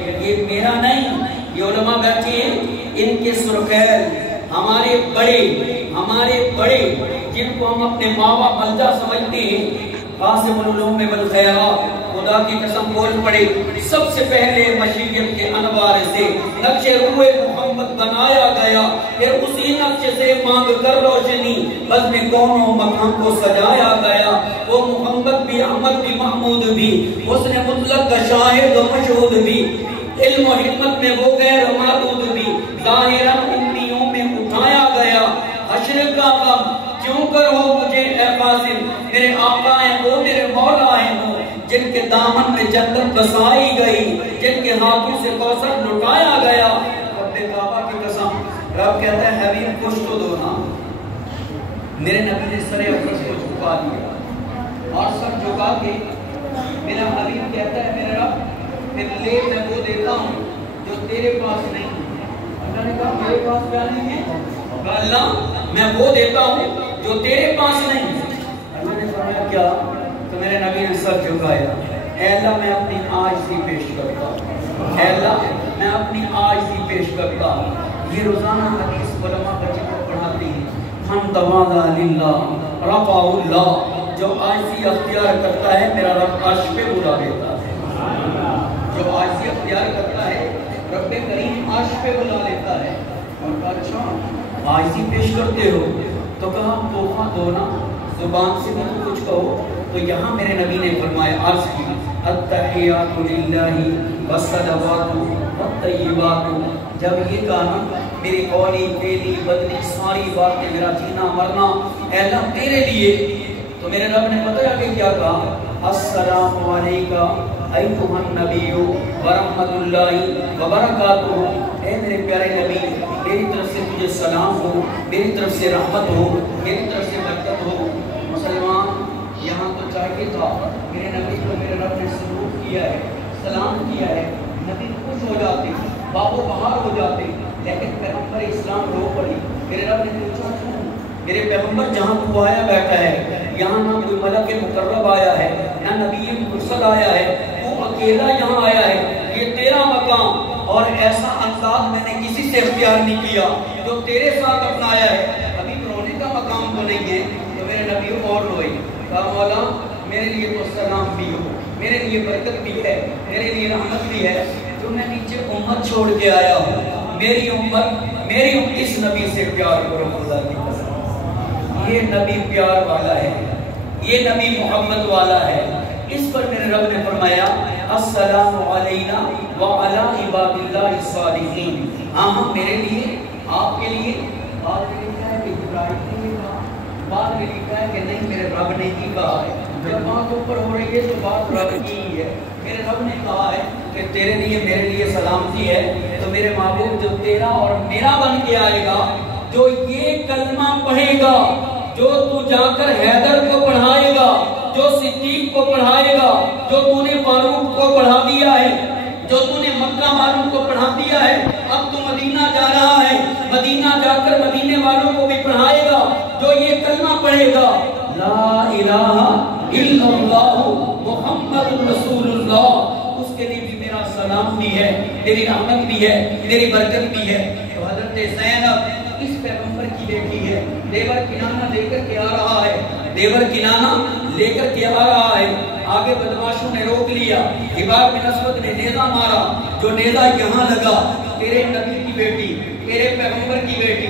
یہ میرا نہیں، یہ علماء بیٹھے ہیں، ان کے سرخیل ہمارے بڑے جن کو ہم اپنے ماں باپ ملجا سمجھتے ہیں، قاسم العلوم والخیرات، خدا کی قسم بول پڑے، سب سے پہلے مشیت کے انوار سے نقش روح محمد بنایا گیا، پھر اسی نقش سے مانگ کر روشنی بزم کون و مکان کو سجایا گیا۔ وہ محمد بھی، احمد بھی، محمود بھی، اس نے مطلق کا شاہد و مشہود بھی، علم و حکمت میں وہ غیر محدود بھی، ظاہراً امیوں میں اٹھایا گیا۔ حشر کا غم کیوں کرو مجھے اے قاسم، میرے آقا ہیں وہ، میرے مولا ہیں وہ، جن کے دامن میں جنت بسائی گئی، جن کے ہاتھوں سے کوثر لٹایا گیا۔ رب کعبہ کی قسم، رب کہتا ہے حبیب کچھ تو دو نا۔ میرے نبی نے سر اقدس کو جھکا دیا اور سر جھکا کے میرا حبیب کہتا ہے میرے رب پھر لے میں وہ دیتا ہوں جو تیرے پاس نہیں ہے۔ اللہ نے کہا میرے پاس کیا نہیں ہے؟ اللہ میں وہ دیتا ہوں جو تیرے پاس نہیں ہے۔ اللہ نے فرمایا کیا؟ تو میرے نبی نے سر جھکایا، اے اللہ میں اپنی عاجزی پیش کرتا ہوں، اے اللہ میں اپنی عاجزی پیش کرتا ہوں۔ یہ روزانہ حدیث علماء بچے کو پڑھاتے ہیں، من تواضع للہ رفعہ اللہ، جو عاجزی اختیار کرتا ہے میرا رب عرش پہ بلا دیتا ہے۔ جو عاجزی اختیار کرتا ہے رب کریم عرش پہ بلا لیتا ہے۔ اور کہا اچھا عاجزی پیش کرتے ہو تو کہا تحفہ دو نا، زبان سے نہ کچھ کہو۔ تو یہاں میرے نبی نے فرمایا عرض کی التحیات للہ والصلوات والطیبات، جب یہ کہا نا میری قولی فعلی بدنی ساری باتیں، میرا جینا مرنا اے اللہ تیرے لیے، تو میرے رب نے بتایا کہ کیا کہا السلام علیکہ ایھا النبی ورحمۃ اللہ وبرکاتہ، اے میرے پیارے نبی میری طرف سے تجھے سلام ہو، میری طرف سے رحمت ہو، میری طرف سے برکت ہو۔ مسلمان یہاں تو چاہیے تھا میرے نبی کو میرے رب نے سلوک کیا ہے، سلام کیا ہے، نبی خوش ہو جاتے، باب و بہار ہو جاتے، لیکن پیغمبر اسلام رو پڑی۔ میرے رب نے پوچھا کیوں؟ میرے پیغمبر جہاں تو آیا بیٹھا ہے، یہاں نہ کوئی ملک مقرب آیا ہے، نہ نبی مرسل آیا ہے، تو اکیلا یہاں آیا ہے، یہ تیرا مقام، اور ایسا انداز میں نے کسی سے اختیار نہیں کیا جو تیرے ساتھ اپنایا ہے، ابھی رونے کا مقام تو نہیں ہے۔ تو میرے نبی اور روئے، کہا مولا میرے لیے تو سلام بھی ہو، میرے لیے برکت بھی ہے، میرے لیے رحمت بھی ہے، جو میں نیچے امت چھوڑ کے آیا ہوں، میری امت اس نبی سے پیار کرو خدا کی قسم۔ یہ نبی پیار والا ہے، یہ نبی محمد والا ہے۔ اس پر میرے رب نے فرمایا السلام علینا وعلی عباد اللہ الصالحین۔ ہاں میرے لیے، آپ کے لیے، بات میں لکھا ہے کہ ابراہیم نے کہا، بات میں لکھا ہے کہ نہیں میرے رب نے ہی کہا ہے۔ جب بات اوپر ہو رہی ہے تو بات رب کی ہی ہے۔ میرے رب نے کہا ہے کہ تیرے لیے میرے لیے سلامتی ہے، تو میرے محبوب جو تیرا اور میرا بن کے آئے گا، جو یہ کلمہ پڑھے گا، جو تو جا کر حیدر کو پڑھائے گا، جو صدیق کو پڑھائے گا، جو تو نے فاروق کو پڑھا دیا ہے، جو تو نے مکہ والوں کو پڑھا دیا ہے، اب تو مدینہ جا رہا ہے، مدینہ جا کر مدینے والوں کو بھی پڑھائے گا، جو یہ کلمہ پڑھے گا لا الہ الا اللہ محمد رسول اللہ، اس کے لیے بھی میرا سلام بھی ہے، میری رحمت بھی ہے، میری برکت بھی ہے۔ تو حضرت زینب اس پیغمبر کی بیٹی ہے، دیور کنانہ لے کر کے آ رہا ہے، دیور کنانہ لے کر کے آ رہا ہے، آگے بدماشوں نے روک لیا، حباب بن اسود نے نیزہ مارا، جو نیزہ یہاں لگا، تیرے نبی کی بیٹی، تیرے پیغمبر کی بیٹی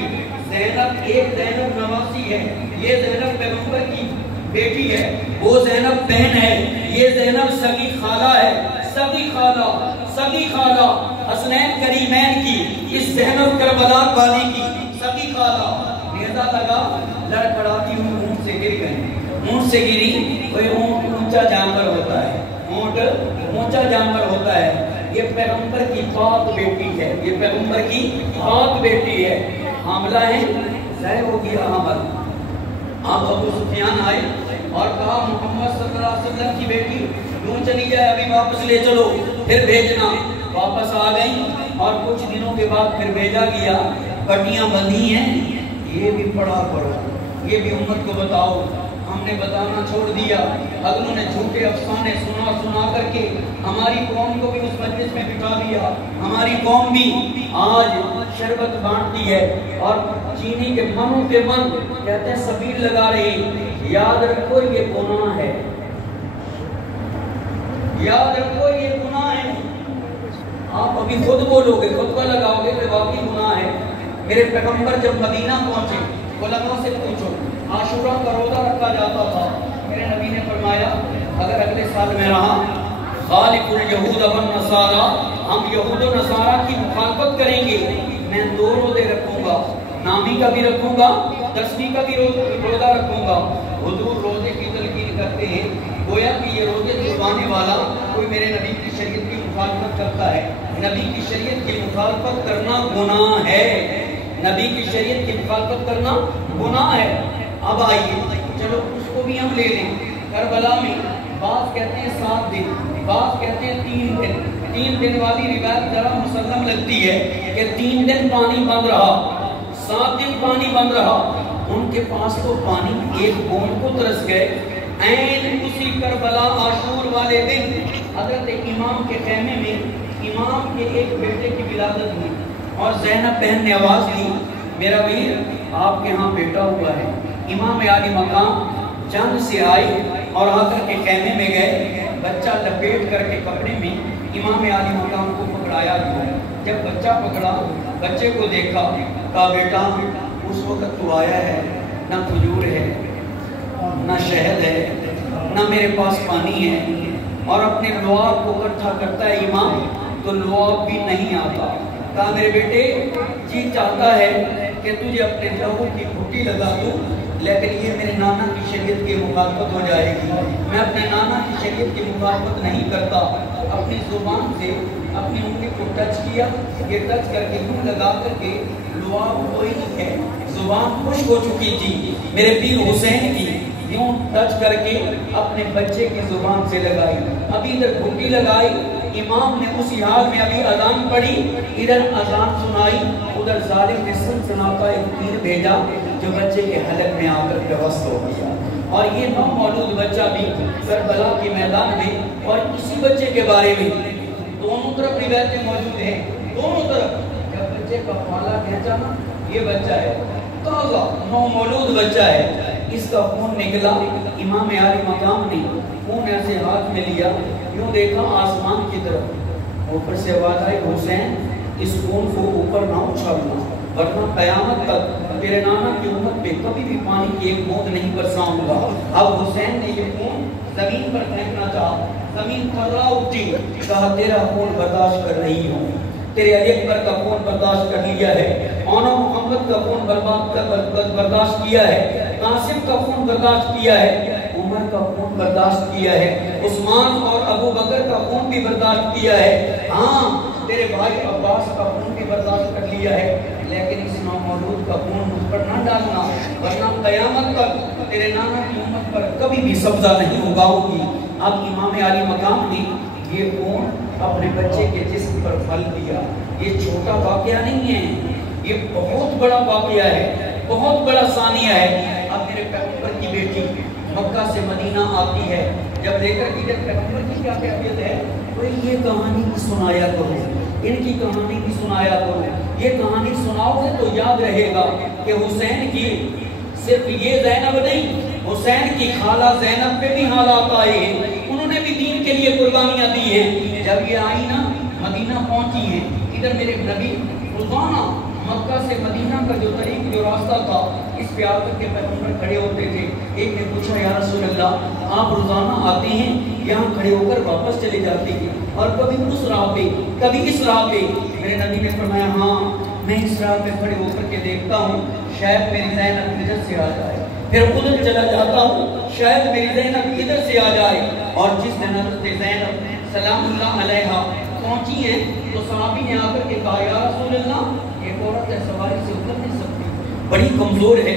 زینب، ایک زینب نواسی ہے، یہ زینب پیغمبر کی بیٹی ہے، وہ زینب بہن ہے، یہ زینب سگی خالہ ہے، سگی خالہ حسنین کریمین کی، اس زینب کربلا والی کی سگی خالہ، نیزہ لگا، لڑکڑاتی ہوں اونٹ سے گر گئے، اونٹ سے گری، کوئی اونٹ اونچا جانور ہوتا ہے، اونٹ اونچا جانور ہوتا ہے، یہ پیغمبر کی پاک بیٹی ہے، یہ پیغمبر کی پاک بیٹی ہے، حاملہ ہے، ظاہر ہو گیا حمل۔ آپ ابو سفیان آئے اور کہا محمد صلی اللہ علیہ وسلم کی بیٹی یوں چلی جائے، ابھی واپس لے چلو، پھر بھیجنا۔ واپس آ گئی اور کچھ دنوں کے بعد پھر بھیجا گیا، پٹیاں بندھی ہیں، یہ بھی پڑھا پڑھو، یہ بھی امت کو بتاؤ، ہم نے بتانا چھوڑ دیا، اگلوں نے جھوٹے افسانے سنا کر کے ہماری قوم کو بھی اس مجلس میں بٹھا دیا۔ ہماری قوم بھی آج شربت بانٹتی ہے اور چینی کے منوں کے من کہتے ہیں سبیل لگا رہی۔ یاد رکھو یہ گناہ ہے، یاد رکھو یہ گناہ ہے۔ آپ ابھی خود بولو گے، خطبہ لگاؤ گے کہ واقعی گناہ ہے۔ میرے پیغمبر جب مدینہ پہنچے، علماء سے پوچھو، عاشورہ کا روزہ رکھا جاتا تھا، میرے نبی نے فرمایا اگر اگلے سال میں رہا خالق الیہود والنصارى، ہم یہود و نصارہ کی مخالفت کریں گے، میں 2 روزے رکھوں گا، نامی کا بھی رکھوں گا، 10ویں کا بھی روزہ رکھوں گا۔ حضور روزے کی تلقین کرتے ہیں، گویا کہ یہ روزے چھڑوانے والا کوئی میرے نبی کی شریعت کی مخالفت کرتا ہے۔ نبی کی شریعت کی مخالفت کرنا گناہ ہے، نبی کی شریعت کی مخالفت کرنا گناہ ہے۔ اب آئیے چلو اس کو بھی ہم لے لیں۔ کربلا میں بعض کہتے ہیں 7 دن، بعض کہتے ہیں 3 دن۔ 3 دن والی روایت ذرا مسلم لگتی ہے کہ 3 دن پانی بند رہا، 7 دن پانی بند رہا۔ ان کے پاس تو پانی ایک بوند کو ترس گئے۔ عین اسی کربلا عاشور والے دن حضرت امام کے خیمے میں امام کے ایک بیٹے کی ولادت ہوئی اور زینب بہن نے آواز دی، میرا ویر آپ کے ہاں بیٹا ہوا ہے۔ امام عالی مقام جنگ سے آئے اور آ کر کے خیمے میں گئے، بچہ لپیٹ کر کے کپڑے میں امام عالی مقام کو پکڑایا گیا۔ جب بچہ پکڑا، بچے کو دیکھا، کہا بیٹا اس وقت تو آیا ہے، نہ کھجور ہے، نہ شہد ہے، نہ میرے پاس پانی ہے، اور اپنے لعاب کو اکٹھا کرتا ہے امام تو لعاب بھی نہیں آتا۔ کہا میرے بیٹے جی چاہتا ہے کہ تجھے اپنے لہو کی گھٹی لگا دوں، لیکن یہ میرے نانا کی شریعت کی مخالفت ہو جائے گی، میں اپنے نانا کی شریعت کی مخالفت نہیں کرتا۔ اپنی زبان سے اپنی انگلی کو ٹچ کیا، یہ ٹچ کر کے یوں لگا کر کے لعاب کوئی نہیں ہے، زبان خشک ہو چکی تھی میرے پیر حسین کی، یوں ٹچ کر کے اپنے بچے کی زبان سے لگائی، ابھی ادھر گھٹی لگائی، امام نے اسی حال میں ابھی اذان پڑھی، ادھر اذان سنائی، ادھر ظالم نے سنسناتا ایک تیر بھیجا جو بچے کے حلق میں آ کر بےہوش ہو گیا۔ اور یہ نومولود بچہ بھی کربلا کے میدان میں، اور اسی بچے کے بارے میں دونوں طرف روایتیں موجود ہیں، دونوں طرف جب بچے کا پالا کھینچا نا، یہ بچہ ہے تازہ نومولود بچہ ہے، اس کا خون نکلا، امام عالی مقام نے خون ایسے ہاتھ میں لیا، یوں دیکھا آسمان کی طرف، اوپر سے آواز آئی حسین اس خون کو اوپر نہ اچھالنا ورنہ قیامت تک تیرے نانا کی امت پہ کبھی بھی پانی کی ایک بوند نہیں برساؤں گا۔ اب حسین نے یہ خون زمین پر پھینکنا چاہا، زمین تھرا اٹھی، کہا تیرا خون برداشت کر رہی ہوں، تیرے علی اکبر کا خون برداشت کر لیا ہے، اونا محمد کا خون برداشت کیا ہے، قاسم کا خون برداشت کیا ہے، عمر کا خون برداشت کیا ہے، عثمان اور ابو بکر کا خون بھی برداشت کیا ہے، ہاں تیرے بھائی عباس کا خون بھی برداشت کر لیا ہے، لیکن اس نومولود کا خون مجھ پر نہ ڈالنا ورنہ قیامت تک تیرے نانا کی امت پر کبھی بھی سبزہ نہیں اگاؤں گی۔ اب امام عالی مقام نے یہ خون اپنے بچے کے جسم پر پھل دیا۔ یہ چھوٹا واقعہ نہیں ہے، یہ بہت بڑا واقعہ ہے، بہت بڑا ثانیہ ہے۔ اب میرے پیغمبر کی بیٹی مکہ سے مدینہ آتی ہے، جب لے کر کی جب پیغمبر کی کیا کیفیت ہے، کوئی یہ کہانی بھی سنایا کرو، ان کی کہانی بھی سنایا کرو، یہ کہانی سناؤ گے تو یاد رہے گا کہ حسین کی صرف یہ زینب نہیں، حسین کی خالہ زینب پہ بھی حالات آئے ہیں، انہوں نے بھی دین کے لیے قربانیاں دی ہیں۔ جب یہ آئی نا مدینہ پہنچی ہیں، ادھر میرے نبی روزانہ مکہ سے مدینہ کا جو طریق جو راستہ تھا اس پہ آ کر کے پیغمبر کھڑے ہوتے تھے۔ ایک نے پوچھا یا رسول اللہ آپ روزانہ آتے ہیں یہاں کھڑے ہو کر واپس چلے جاتے ہیں اور کبھی اس راہ پہ کبھی اس راہ پہ؟ میرے نبی نے فرمایا ہاں میں اس راہ پہ کھڑے ہو کر کے دیکھتا ہوں شاید میری زینب ادھر سے آ جائے، پھر ادھر چلا جاتا ہوں شاید میری زینب ادھر سے آ جائے۔ اور جس دن حضرت زینب سلام اللہ علیہا پہنچی ہیں تو صحابی نے آ کر کے کہا یا رسول اللہ ایک عورت ہے سواری سے اتر نہیں سکتی، بڑی کمزور ہے۔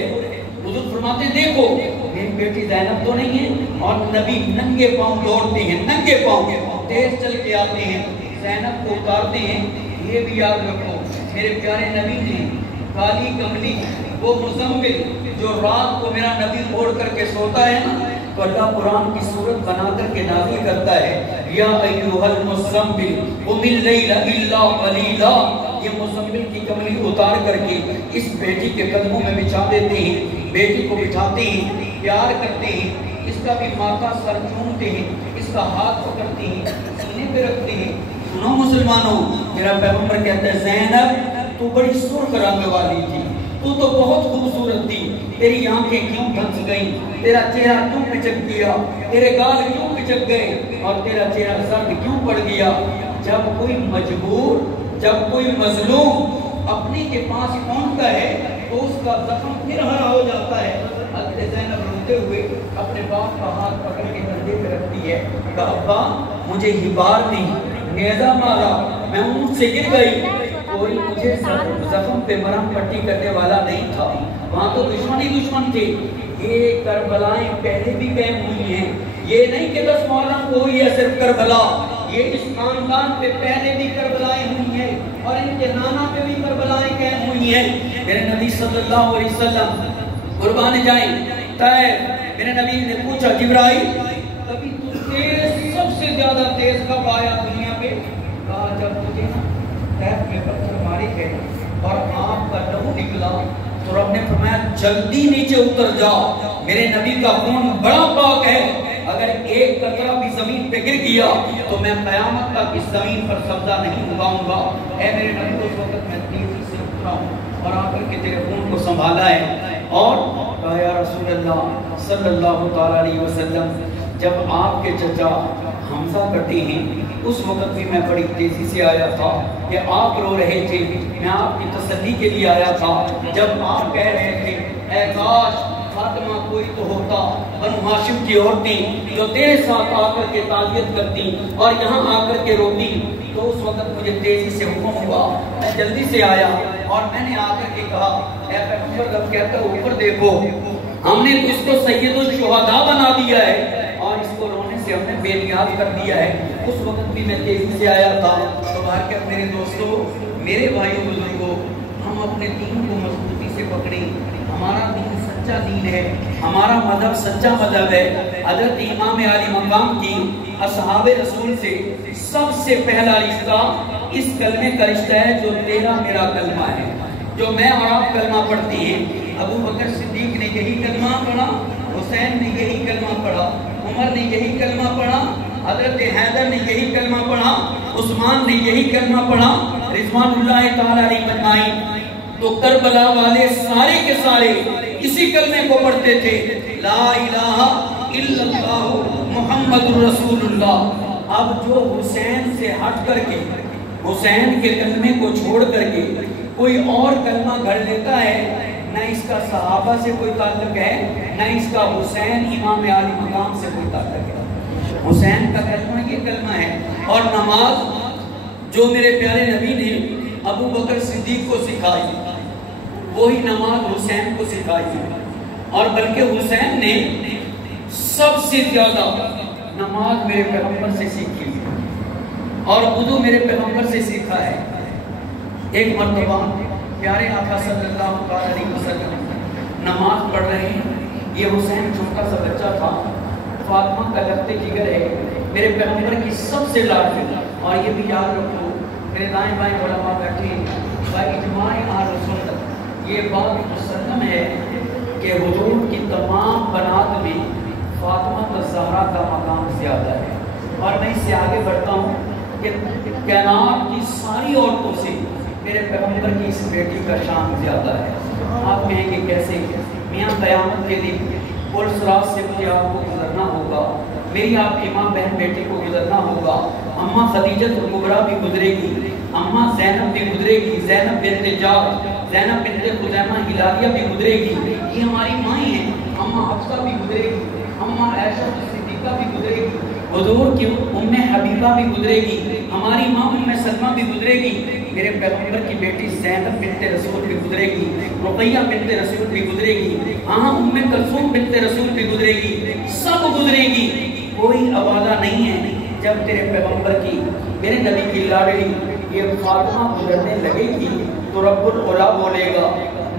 حضور فرماتے ہیں دیکھو میری بیٹی زینب تو نہیں ہے، اور نبی ننگے پاؤں دوڑتے ہیں، ننگے پاؤں تیز چل کے آتے ہیں، زینب کو اتارتے ہیں۔ یہ بھی یاد رکھو میرے پیارے نبی نے کالی کملی وہ مزمل جو رات کو میرا نبی اوڑھ کر کے سوتا ہے نا، تو اللہ قرآن کی صورت بنا کر کے نازل کرتا ہے، یا ایھا المزمل قم اللیل الا قلیلا۔ یہ مزمل کی کملی اتار کر کے اس بیٹی کے قدموں میں بچھا دیتے ہیں، بیٹی کو بٹھاتے ہیں، پیار کرتے ہیں، اس کا بھی ماتھا سر چومتے ہیں، اس کا ہاتھ پکڑتے ہیں، سینے پہ رکھتے ہیں۔ سنو مسلمانوں، میرا پیغمبر کہتا ہے زینب تو بڑی سرخ رنگ والی تھی، تو بہت خوبصورت تھی، تیری آنکھیں کیوں دھنس گئیں، تیرا چہرہ کیوں پچک گیا، تیرے گال کیوں پچک گئے، اور تیرا چہرہ زرد کیوں پڑ گیا۔ جب کوئی مجبور، جب کوئی مظلوم اپنی کے پاس پہنچتا ہے تو اس کا زخم پھر ہرا ہو جاتا ہے۔ حضرت زینب روتے ہوئے اپنے باپ کا ہاتھ پکڑ کے کندھے پہ رکھتی ہے، کہا ابا مجھے ہی بار نہیں، نیزہ مارا، میں اونٹ سے گر گئی، کوئی مجھے زخم پہ مرہم پٹی کرنے والا نہیں تھا، وہاں تو دشمن تھے۔ یہ کربلائیں پہلے بھی قائم ہوئی ہیں، یہ نہیں کہ 10 محرم کو ہوئی ہے صرف کربلا، یہ اس خاندان پہ پہلے بھی کربلائیں ہوئی ہیں، اور ان کے نانا پہ بھی کربلائیں قائم ہوئی ہیں۔ میرے نبی صلی اللہ علیہ وسلم قربان جائیں طیب، میرے نبی نے پوچھا جبرائیل کبھی تو تیز سب سے زیادہ تیز کب آیا دنیا پہ؟ کہا جب مجھے نا طیب میں پتھر مارے گئے اور آنکھ کا لہو نکلا تو رب نے فرمایا جلدی نیچے اتر جاؤ، میرے نبی کا خون بڑا پاک ہے، اگر ایک قطرہ بھی زمین پہ گر گیا تو میں قیامت تک اس زمین پر سبزہ نہیں اگاؤں گا۔ اے میرے نبی اس وقت میں تیزی سے اترا ہوں اور آ کر کے تیرے خون کو سنبھالا ہے، اور کہا یا رسول اللہ صلی اللہ تعالیٰ علیہ وسلم جب آپ کے چچا حمزہ کٹے ہیں اس وقت بھی میں بڑی تیزی سے آیا تھا کہ آپ رو رہے تھے، میں آپ کی تسلی کے لیے آیا تھا، جب آپ کہہ رہے تھے اے کاش فاطمہ کوئی تو ہوتا، بنو ہاشم کی عورتیں جو تیرے ساتھ آ کر کے تعزیت کرتی اور یہاں آ کر کے روتی، تو اس وقت مجھے تیزی سے حکم ہوا، میں جلدی سے آیا اور میں نے آ کر کے کہا اے پیغمبر رب کہتا ہے اوپر دیکھو، ہم نے اس کو سید الشہداء بنا دیا ہے اور اس کو رونے سے ہم نے بے نیاز کر دیا ہے۔ اس وقت بھی میں تیزی سے آیا تھا۔ تو بار کہ میرے دوستو، میرے بھائیوں بزرگوں، ہم اپنے دین کو مضبوطی سے پکڑیں، ہمارا دین سچا دین ہے، ہمارا مذہب سچا مذہب ہے۔ حضرت امام علی مقام کی اصحاب رسول سے سب سے پہلا رشتہ اس کلمے کا رشتہ ہے جو تیرا میرا کلمہ ہے، جو میں اور آپ کلمہ پڑھتے ہیں۔ ابو بکر صدیق نے یہی کلمہ پڑھا، حسین نے یہی کلمہ پڑھا، عمر نے یہی کلمہ پڑھا، حضرت حیدر نے یہی کلمہ پڑھا، عثمان نے یہی کلمہ پڑھا، رضوان اللہ تعالیٰ علیہ اجمعین۔ تو کربلا والے سارے کے سارے اسی کلمے کو پڑھتے تھے، لا الہ الا اللہ محمد رسول اللہ۔ اب جو حسین سے ہٹ کر کے، حسین کے کلمے کو چھوڑ کر کے کوئی اور کلمہ گھڑ لیتا ہے، نہ اس کا صحابہ سے کوئی تعلق ہے، نہ اس کا حسین امام علی مقام سے کوئی تعلق ہے۔ حسین کا کلمہ یہ کلمہ ہے، اور نماز جو میرے پیارے نبی نے ابو بکر صدیق کو سکھائی وہی نماز حسین کو سکھائی، اور بلکہ حسین نے سب سے زیادہ نماز میرے پیغمبر سے سیکھی اور وضو میرے پیغمبر سے سیکھا ہے۔ ایک مرتبہ پیارے آقا صلی اللہ علیہ وسلم نماز پڑھ رہے ہیں، یہ حسین چھوٹا سا بچہ تھا، فاطمہ کا لگتے جگر ہے، میرے پیغمبر کی سب سے لاڈلی، اور یہ بھی یاد رکھو میرے دائیں بائیں علماء بیٹھے باجماع اہل سنت، یہ بات مسلم ہے کہ حضور کی تمام بنات میں فاطمہ الزہرا کا مقام زیادہ ہے، اور میں اس سے آگے بڑھتا ہوں کہ کائنات کی ساری عورتوں سے میرے پیغمبر کی اس بیٹی کا شان زیادہ ہے۔ آپ کہیں گے کیسے؟ میاں قیامت کے دن پل صراط سے مجھے آپ کو گزرنا ہوگا، میری آپ کی ماں بہن بیٹی کو گزرنا ہوگا، اماں خدیجۃ الکبریٰ بھی گزرے گی، اماں زینب بھی گزرے گی، زینب بنت جعش، زینب بنت خزیمہ ہلالیہ بھی گزرے گی، یہ ہماری مائیں ہیں، اماں حفصہ بھی گزرے گی، اماں عائشہ صدیقہ بھی گزرے گی، حضور کی ام حبیبہ بھی گزرے گی، ہماری ماں ام سلمہ بھی گزرے گی، میرے پیغمبر کی بیٹی زینب بنت رسول بھی گزرے گی، رقیہ بنت رسول بھی گزرے گی، ام کلثوم بنت رسول بھی گزرے گی، سب گزرے گی، کوئی آبادہ نہیں ہے۔ جب تیرے پیغمبر کی، میرے نبی کی لاڈلی یہ فاطمہ گزرنے لگے گی تو رب العلا بولے گا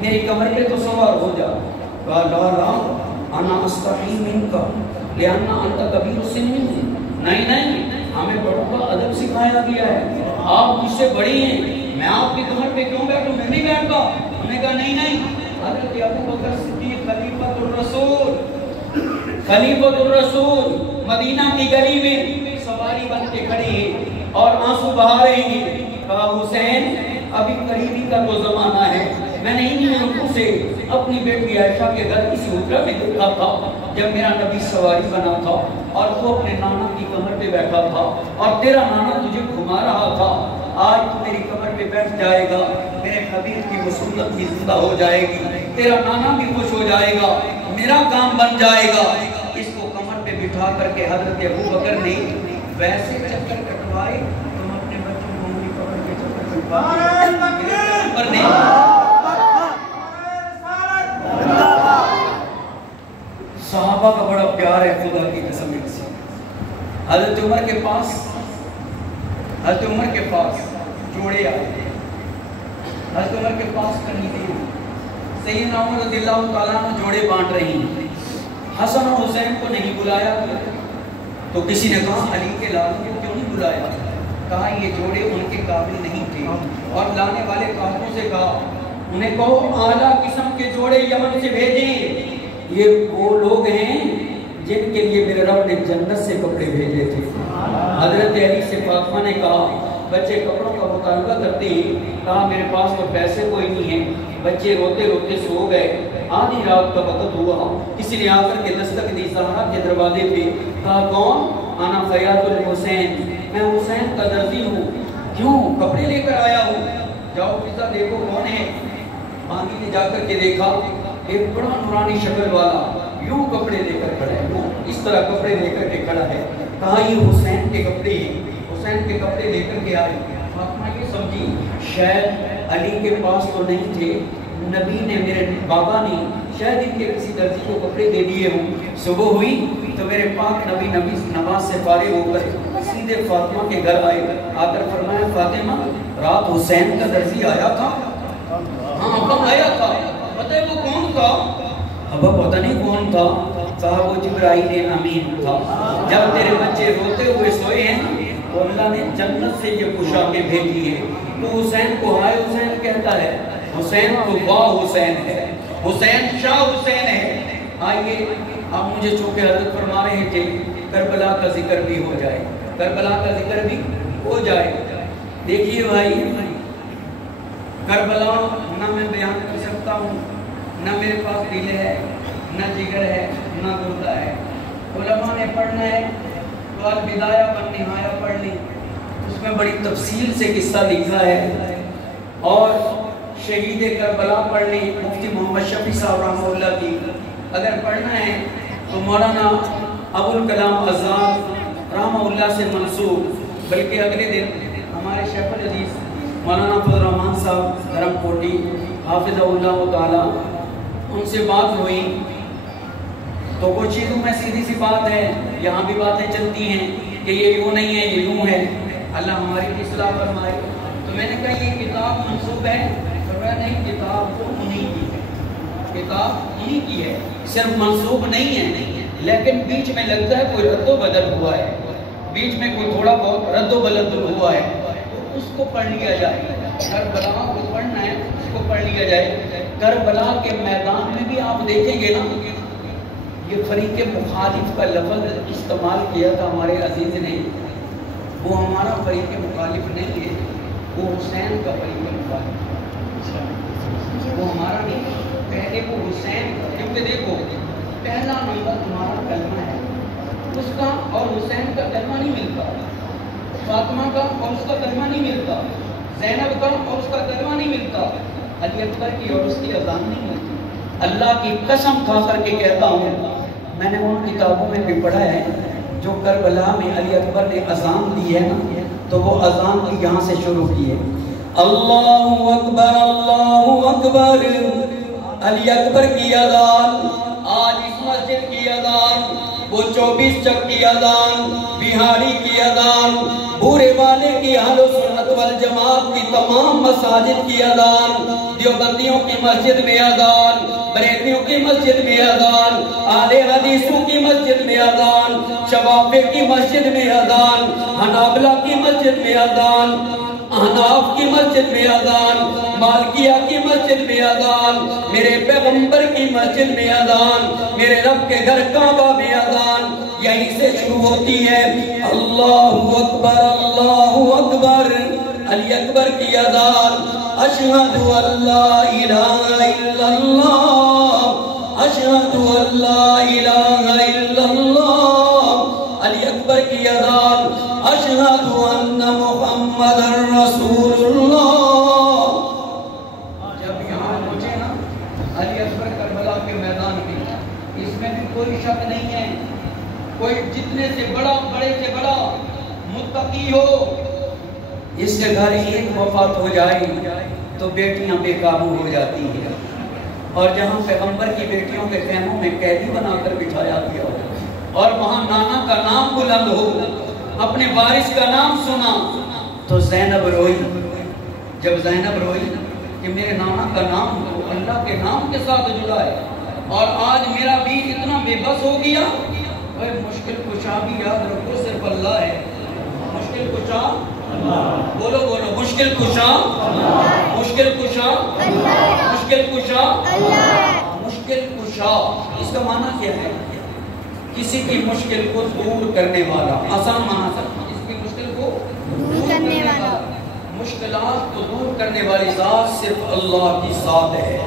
میری کمر پہ تو سوار ہو جا. قال لا انا استحی منک لان انت کبیر السن. نہیں ہمیں بڑوں کا ادب سکھایا گیا ہے, آپ مجھ سے بڑی ہیں, میں آپ کی کمر پہ کیوں بیٹھوں, میں نہیں بیٹھتا. ہم نے کہا نہیں. حضرت ابو بکر صدیق خلیفۃ الرسول, خلیفۃ الرسول مدینہ کی گلی میں سواری بن کے کھڑی ہے اور آنسو بہا رہی ہیں. کہا حسین ابھی قریبی کا تو زمانہ ہے, میں نے انہی آنکھوں سے اپنی بیٹی عائشہ کے گھر کسی اترا میں دیکھا تھا جب میرا نبی سواری بنا تھا اور وہ اپنے نانا کی کمر پہ بیٹھا تھا اور تیرا نانا تجھے گھما رہا تھا. آج تو میری کمر پہ بیٹھ جائے گا, میرے حبیب کی وصولت بھی زندہ ہو جائے گی, تیرا نانا بھی خوش ہو جائے گا, میرا کام بن جائے گا. اس کو کمر پہ بٹھا کر کے حضرت ابو بکر نے ویسے چکر کٹوائے تم اپنے بچوں کو اپنی کمر کے چکر کٹوائے. صحابہ کا بڑا پیار ہے خدا کی قسم سے. حضرت عمر کے پاس جوڑے آئے, حضرت عمر کے پاس کنیزیں ہیں, سیدنا عمر رضی اللہ تعالیٰ عنہ جوڑے بانٹ رہی ہیں. حسن اور حسین کو نہیں بلایا تو کسی نے کہا علی کے لالوں کو کیوں نہیں بلایا؟ کہا یہ جوڑے ان کے قابل نہیں تھے, اور لانے والے کافروں سے کہا انہیں کہو اعلیٰ قسم کے جوڑے یمن سے بھیجیں. یہ وہ لوگ ہیں جن کے لیے میرے رب نے جنت سے کپڑے بھیجے تھے. حضرت علی سے فاطمہ نے کہا بچے کپڑوں کا مطالبہ کرتے ہیں, کہا میرے پاس تو پیسے کوئی نہیں ہیں. بچے روتے روتے سو گئے, آدھی رات کا وقت ہوا, کسی نے آ کر کے دستک دی زہرا کے دروازے پہ. کہا کون؟ انا خیاط الحسین, میں حسین کا درزی ہوں. کیوں؟ کپڑے لے کر آیا ہوں. جاؤ پتا دیکھو کون ہے. باندھی نے جا کر کے دیکھا ایک بڑا نورانی شکل والا یوں کپڑے لے کر کھڑا ہے, اس طرح کپڑے لے کر کے کھڑا ہے. کہا یہ حسین کے کپڑے ہیں. حسین کے کپڑے لے کر کے آئے. فاطمہ یہ سمجھی شاید علی کے پاس تو نہیں تھے, نبی نے میرے بابا نے شاید ان کے کسی درزی کو کپڑے دے دیے ہوں. صبح ہوئی تو میرے پاک نبی نماز سے فارغ ہو کر سیدھے فاطمہ کے گھر آئے. آ کر فرمایا فاطمہ رات حسین کا درزی آیا تھا؟ ہاں ابا آیا تھا. پتہ ہے وہ کون تھا؟ ابا پتہ نہیں کون تھا. کہا وہ جبرائیل امین تھا. جب تیرے بچے روتے ہوئے سوئے ہیں تو اللہ نے جنت سے یہ پوشاکیں بھیجی ہے. تو حسین کو ہائے حسین کہتا ہے, حسین تو واہ حسین ہے, حسین شاہ حسین ہے. آئیے آپ مجھے چونکہ حضرت فرما رہے تھے کربلا کا ذکر بھی ہو جائے, کربلا کا ذکر بھی ہو جائے. دیکھیے بھائی کربلا نہ میں بیان کر سکتا ہوں, نہ میرے پاس دل ہے, نہ جگر ہے, نہ گردہ ہے. علماء نے پڑھنا ہے تو البدایہ والنہایہ پڑھ لی, اس میں بڑی تفصیل سے قصہ لکھا ہے. اور شہید کربلا پڑھ لی مفتی محمد شفیع صاحب رحمہ اللہ کی. اگر پڑھنا ہے تو مولانا ابوالکلام آزاد رحمہ اللہ سے منسوب, بلکہ اگلے دن ہمارے شیخ الحدیث مولانا فضل الرحمان صاحب دھرم کوٹی حافظ اللہ تعالیٰ, ان سے بات ہوئی تو کچھ چیزوں میں سیدھی سی بات ہے, یہاں بھی باتیں چلتی ہیں کہ یہ یوں نہیں ہے یہ یوں ہے, اللہ ہماری اصلاح فرمائے. تو میں نے کہا یہ کتاب منسوب ہے, فرمایا نہیں کتاب تو انہیں کی ہے, کتاب انہیں کی ہے, صرف منسوب نہیں ہے. لیکن بیچ میں لگتا ہے کوئی رد و بدل ہوا ہے, بیچ میں کوئی تھوڑا بہت رد و بدل ہوا ہے, تو اس کو پڑھ لیا جائے. کربلا کو پڑھنا ہے اس کو پڑھ لیا جائے. کربلا کے میدان میں بھی آپ دیکھیں گے نا یہ فریق مخالف کا لفظ استعمال کیا تھا ہمارے عزیز نے. وہ ہمارا فریق مخالف نہیں ہے, وہ حسین کا فریق مخالف ہے, وہ ہمارا نہیں. پہلے وہ حسین, کیونکہ دیکھو پہلا نمبر تمہارا کلمہ ہے, اس کا اور حسین کا کلمہ نہیں ملتا, فاطمہ کا اور اس کا کلمہ نہیں ملتا, زینب کا اور اس کا کلمہ نہیں ملتا, علی اکبر کی اور اس کی اذان نہیں ملتی. اللہ کی قسم کھا کر کے کہتا ہوں, میں نے ان کتابوں میں بھی پڑھا ہے جو کربلا میں علی اکبر نے اذان دی ہے نا, تو وہ اذان کی یہاں سے شروع کی ہے, اللہ اکبر اللہ اکبر. علی اکبر کی اذان, آج اس مسجد کی اذان, وہ 24 چک کی اذان, بہاری کی اذان, بورے والے کی اہل سنت والجماعت کی تمام مساجد کی اذان، دیوبندیوں کی مسجد میں اذان، بریلویوں کی مسجد میں اذان، اہل حدیثوں کی مسجد میں اذان، شوافی کی مسجد میں اذان، حنابلہ کی مسجد میں اذان، احناف کی مسجد میں اذان، مالکیہ کی مسجد میں اذان، میرے پیغمبر کی مسجد میں اذان، میرے رب کے گھر کعبہ میں اذان، یہیں سے شروع ہوتی ہے اللہ اکبر اللہ اکبر، علی اکبر کی اذان، اشہد ان لا الہ الا اللہ، اشہد ان لا الہ الا اللہ، علی اکبر کی اذان، اشہد ان محمد رسول اللہ۔ جب یہاں پہنچے نا علی اکبر کربلا کے میدان کی، اس میں بھی کوئی شک نہیں ہے، کوئی جتنے سے بڑا بڑے سے بڑا متقی ہو، اس کے گھر ایک وفات ہو جائے تو بیٹیاں بے قابو ہو جاتی ہیں، اور جہاں پیغمبر کی بیٹیوں کے خیموں میں قیدی بنا کر بٹھایا گیا ہو، اور وہاں نانا کا نام بلند ہو، اپنے وارث کا نام سنا تو زینب روئی۔ جب زینب روئی کہ میرے نانا کا نام تو اللہ کے نام کے ساتھ جڑا ہے، اور آج میرا بھی اتنا بے بس ہو گیا، مشکل کشا بھی یاد رکھو صرف اللہ ہے، مشکل کشا بولو بولو، مشکل کشا، مشکل کشا، مشکل کشا، مشکل کشا، اس کا معنی کیا ہے؟ کسی کی مشکل کو دور کرنے والا، آسان معنی سکتا، اس کی مشکل کو دور کرنے والا، مشکلات کو دور کرنے والی ذات صرف اللہ کی ذات ہے،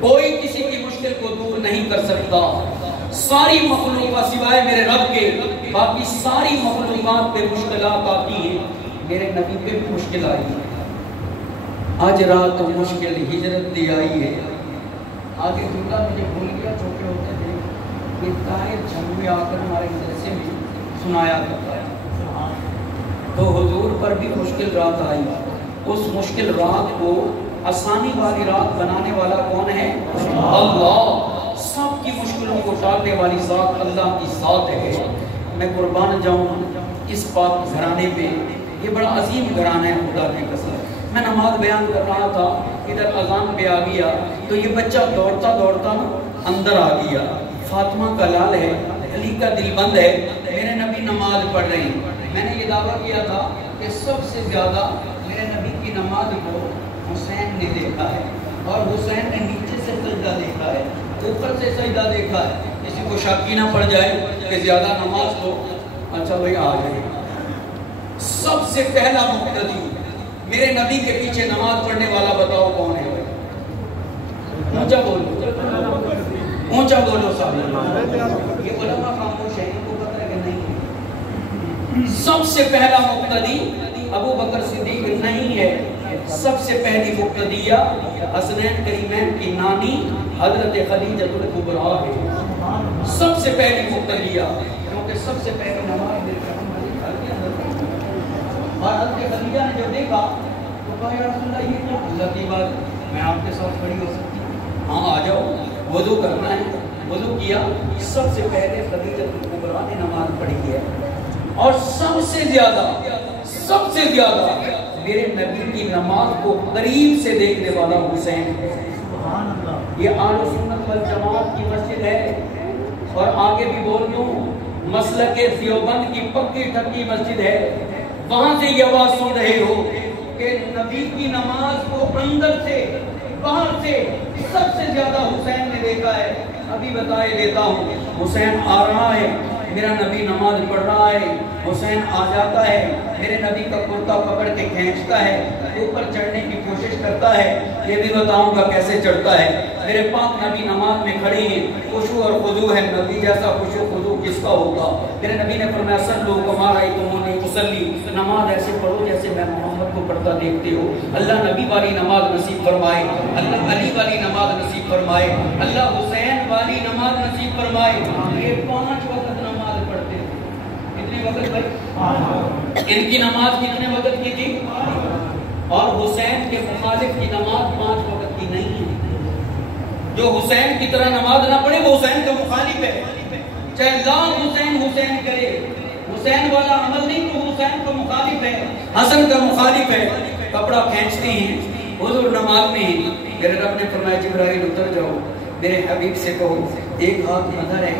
کوئی کسی کی مشکل کو دور نہیں کر سکتا۔ ساری مخلوقات سوائے میرے رب کے، باقی ساری مخلوقات پہ مشکلات آتی ہیں، میرے نبی پہ بھی مشکل آئی ہے۔ آج رات مشکل ہجرت دی آئی ہے، آگے جملہ مجھے بھول گیا، چھوٹے ہوتے تھے کہ طاہر جھنگوی آ کر ہمارے مدرسے میں سنایا کرتا ہے، تو حضور پر بھی مشکل رات آئی، اس مشکل رات کو آسانی والی رات بنانے والا کون ہے؟ اللہ۔ سب کی مشکلوں کو ٹالنے والی ذات اللہ کی ذات ہے۔ میں قربان جاؤں اس پاک گھرانے پہ، یہ بڑا عظیم گھرانہ ہے خدا کی قسم۔ میں نماز بیان کر رہا تھا، ادھر اذان پہ آ گیا تو یہ بچہ دوڑتا دوڑتا اندر آ گیا، فاطمہ کا لال ہے، علی کا دل بند ہے، میرے نبی نماز پڑھ رہی۔ میں نے یہ دعویٰ کیا تھا کہ سب سے زیادہ میرے نبی کی نماز کو حسین نے دیکھا ہے، اور حسین نے نیچے سے سجدہ دیکھا ہے، اوپر سے سجدہ دیکھا ہے۔ کسی کو شک ہی نہ پڑ جائے کہ زیادہ نماز تو اچھا بھائی آ جائے۔ سب سے پہلا مقتدی میرے نبی کے پیچھے نماز پڑھنے والا بتاؤ کون ہے بھائی؟ اونچا بولو، اونچا بولو صاحب، یہ علماء خاموش ہیں، ان کو پتہ ہے کہ نہیں؟ سب سے پہلا مقتدی ابو بکر صدیق نہیں ہے، سب سے پہلی مقتدیہ حسنین کریمین کی نانی حضرت خدیجہ الکبریٰ ہے، سب سے پہلی مقتدیہ، کیونکہ سب سے پہلی نماز میرے پیغمبر گھر کے اندر تھی، اور حضرت خدیجہ نے جب دیکھا تو کہا یا رسول اللہ یہ کیا اللہ کی بات، میں آپ کے ساتھ کھڑی ہو سکتی ہوں؟ ہاں آ جاؤ، وضو کرنا ہے، وضو کیا، سب سے پہلے خدیجہ الکبریٰ نے نماز پڑھی ہے، اور سب سے زیادہ میرے نبی کی نماز کو قریب سے دیکھنے والا حسین ہے۔ یہ اہل سنت والجماعت کی مسجد ہے، اور آگے بھی بول دوں مسلک دیوبند کی پکی ٹھکی مسجد ہے، وہاں سے یہ آواز سن رہے ہو کہ نبی کی نماز کو اندر سے باہر سے سب سے زیادہ حسین نے دیکھا ہے۔ ابھی بتائے دیتا ہوں، حسین آ رہا ہے، میرا نبی نماز پڑھ رہا ہے، حسین آ جاتا ہے، میرے نبی کا کرتا پکڑ کے کھینچتا ہے، اوپر چڑھنے کی کوشش کرتا ہے، یہ بھی بتاؤں گا کیسے چڑھتا ہے۔ میرے پاک نبی نماز میں کھڑی ہیں، خشوع اور خضوع ہے، نبی جیسا خشوع خضوع کس کا ہوگا؟ میرے نبی نے فرمایا صلو کما رأیتمونی اصلی، نماز ایسے پڑھو جیسے میں محمد کو پڑھتا دیکھتے ہو۔ اللہ نبی والی نماز نصیب فرمائے، اللہ علی والی نماز نصیب فرمائے، اللہ حسین والی نماز نصیب فرمائے۔ یہ 5 وقت نماز پڑھتے ہیں، کتنے وقت بھائی؟ ان کی نماز کتنے وقت کی تھی؟ اور حسین کے مخالف کی نماز 5 وقت کی نہیں ہے۔ جو حسین کی طرح نماز نہ پڑھے وہ حسین کا مخالف ہے، چاہے لاکھ حسین حسین کرے، حسین والا عمل نہیں تو حسین کا مخالف ہے، حسن کا مخالف ہے. کپڑا کھینچتے ہیں حضور نماز میں. میرے رب نے فرمایا جبرائیل اتر جاؤ، میرے حبیب سے کہو ایک ہاتھ ادھر ہے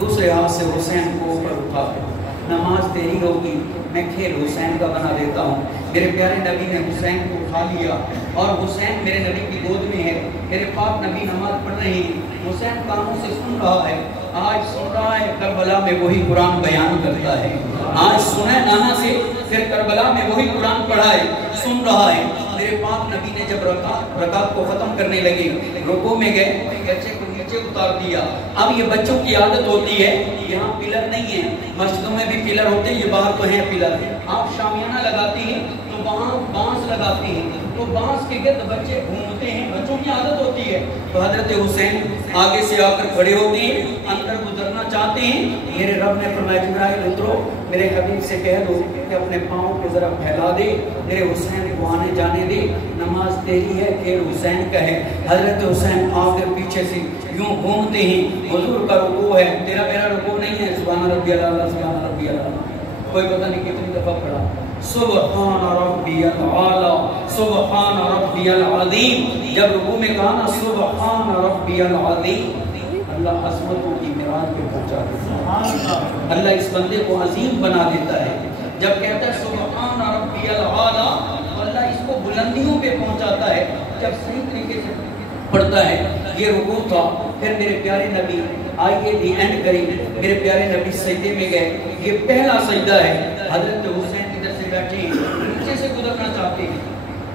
دوسرے ہاتھ سے حسین کو اوپر اٹھا دو. نماز تیری ہوگی، میں کھیل حسین کا بنا دیتا ہوں. میرے پیارے نبی نے حسین کو اٹھا لیا اور حسین میرے نبی کی گود میں ہے. میرے پاک نبی نماز پڑھ رہے ہیں، حسین کانوں سے سن رہا ہے. آج سن رہا ہے کربلا میں وہی قرآن بیان کرتا ہے. آج سنا نانا سے پھر کربلا میں وہی قرآن پڑھا ہے، سن رہا ہے. میرے پاک نبی نے جب رکعت کو ختم کرنے لگے، رکوع میں گئے، بچے کو نیچے اتار دیا. اب یہ بچوں کی عادت ہوتی ہے، یہاں پلر نہیں ہے، مسجدوں میں بھی پلر ہوتے ہیں، یہ باہر تو ہیں پلر. آپ شامیانہ لگاتے ہیں تو وہاں بانس لگاتے ہیں، تو بانس کے گرد بچے گھومتے ہیں، بچوں کی عادت ہوتی ہے. تو حضرت حسین آگے سے آ کر کھڑے ہوتے ہیں، اندر گزرنا چاہتے ہیں. میرے رب نے فرمایا جبرائیل اترو، میرے حبیب سے کہہ دو کہ اپنے پاؤں کو ذرا پھیلا دے، میرے حسین کو آنے جانے دے. نماز تیری ہے، کھیل حسین کا ہے. حضرت حسین آ کر پیچھے سے یوں گھومتے ہیں. حضور کا رکوع ہے، تیرا میرا رکوع نہیں ہے. سبحان ربی اللہ، سبحان ربی اللہ، کوئی پتہ نہیں کتنی دفعہ پڑھا. سبحان ربی العالی، سبحان ربی العظیم. جب رکوع میں کہا نا سبحان ربی العظیم، اللہ عظمتوں کی معراج پہ پہنچا دیتا ہے. اللہ اس بندے کو عظیم بنا دیتا ہے. جب کہتا ہے سبحان ربی العالی، اللہ اس کو بلندیوں پہ پہنچاتا ہے. جب صحیح طریقے سے پڑھتا ہے. یہ رکوع تھا. پھر میرے پیارے نبی آئیے دی اینڈ کریں. میرے پیارے نبی سجدے میں گئے. یہ پہلا سجدہ ہے. حضرت حسین ادھر سے بیٹھے ہیں، نیچے سے گزرنا چاہتے ہیں،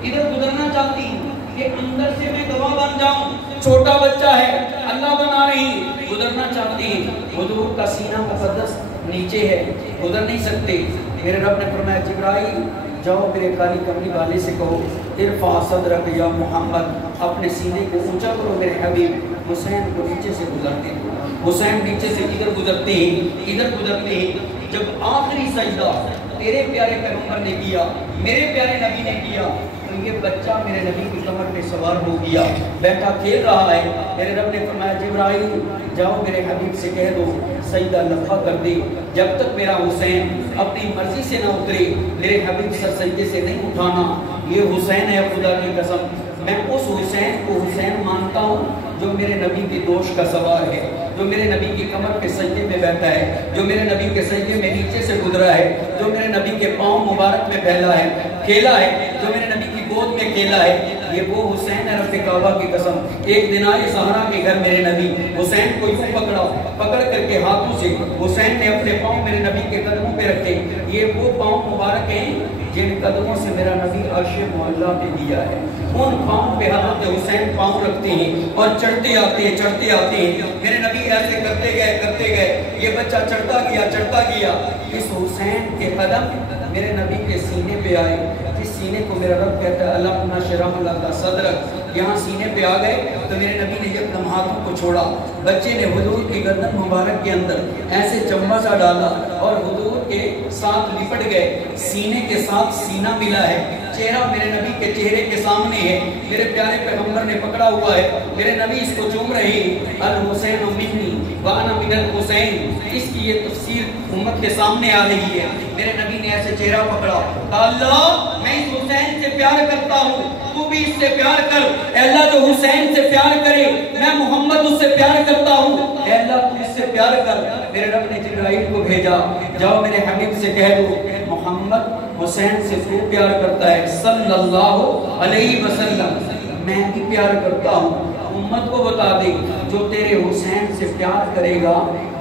ادھر گزرنا چاہتی ہیں کہ اندر سے میں گواہ بن جاؤں. چھوٹا بچہ ہے، اللہ بنا رہی، گزرنا چاہتی ہیں. حضور کا سینہ مقدس نیچے ہے، گزر نہیں سکتے. میرے رب نے فرمایا جبرائیل جاؤ میرے کالی کملی والے سے کہو ارفع صدرک یا محمد، اپنے سینے کو اونچا کرو میرے حبیب. حسین کو نیچے سے گزرتے ہیں، حسین نیچے سے ادھر گزرتے ہیں، ادھر گزرتے ہیں. جب آخری سجدہ تیرے پیارے پیغمبر نے کیا، میرے پیارے نبی نے کیا، تو یہ بچہ میرے نبی کی کمر پہ سوار ہو گیا، بیٹھا کھیل رہا ہے. میرے رب نے فرمایا جبرائیل جاؤ میرے حبیب سے کہہ دو سجدہ لفا کر دے. جب تک میرا حسین اپنی مرضی سے نہ اترے میرے حبیب سر سجدے سے نہیں اٹھانا. یہ حسین ہے خدا کی قسم. میں اس حسین کو حسین مانتا ہوں جو میرے نبی کے دوش کا سوار ہے، جو میرے نبی کی کمر کے سجدے میں بیٹھا ہے، جو میرے نبی کے سجدے میں نیچے سے گزرا ہے، جو میرے نبی کے پاؤں مبارک میں پھیلا ہے، کھیلا ہے، جو میرے نبی کی گود میں کھیلا ہے. یہ وہ حسین ہے رب کعبہ کی قسم. ایک دن آئے سہارا کے گھر میرے نبی، حسین کو یوں پکڑا، پکڑ کر کے ہاتھوں سے حسین نے اپنے پاؤں میرے نبی کے قدموں پہ رکھے. یہ وہ پاؤں مبارک ہیں جن قدموں سے میرا نبی عرش معلیٰ پہ دیا ہے. ان پاؤں پہ حضرت حسین پاؤں رکھتے ہیں اور چڑھتے آتے ہیں، چڑھتے آتے ہیں. میرے نبی ایسے کرتے گئے، کرتے گئے، یہ بچہ چڑھتا گیا، چڑھتا گیا. اس حسین کے قدم میرے نبی کے سینے پہ آئے، جس سینے کو میرا رب کہتا ہے اللہ اپنا شرح اللہ کا صدرک. یہاں سینے پہ آ گئے تو میرے نبی نے جب ہاتھوں کو چھوڑا، بچے نے حضور کی گردن مبارک کے اندر ایسے چمبا سا ڈالا اور حضور کے ساتھ لپٹ گئے. سینے کے ساتھ سینہ ملا ہے، چہرہ میرے نبی کے چہرے کے سامنے ہے. میرے پیارے پیغمبر نے پکڑا ہوا ہے، میرے نبی اس کو چوم رہے ہیں. الحسین منی وانا من الحسین. اس کی یہ تفسیر امت کے سامنے آ رہی ہے. میرے نبی نے ایسے چہرہ پکڑا، کہا اللہ میں اس حسین سے پیار کرتا ہوں، تو بھی اس سے پیار کر. اے اللہ جو حسین سے پیار کرے میں محمد اس سے پیار کرتا ہوں، اے اللہ تو اس سے پیار کر. میرے رب نے جبرائیل کو بھیجا، جاؤ میرے حبیب سے کہہ دو محمد حسین سے تو پیار کرتا ہے صلی اللہ علیہ وسلم، میں بھی پیار کرتا ہوں. امت کو بتا دے جو تیرے حسین سے پیار کرے گا